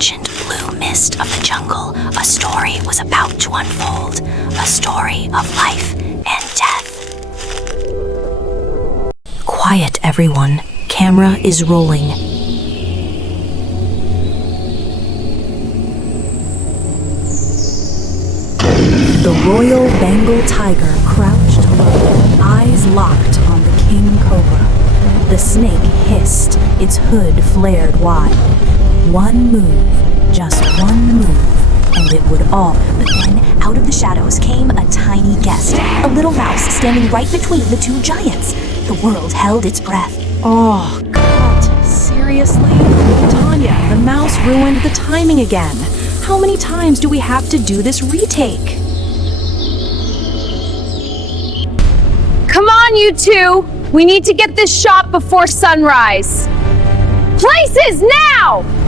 ancient blue mist of the jungle, a story was about to unfold. A story of life and death. Quiet, everyone. Camera is rolling. The royal Bengal tiger crouched low, eyes locked on the King Cobra. The snake hissed, its hood flared wide. One move, just one move, and it would all. But then, out of the shadows came a tiny guest, a little mouse standing right between the two giants. The world held its breath. Oh, God, seriously? Tanya, the mouse ruined the timing again. How many times do we have to do this retake? Come on, you two! We need to get this shot before sunrise. Places now!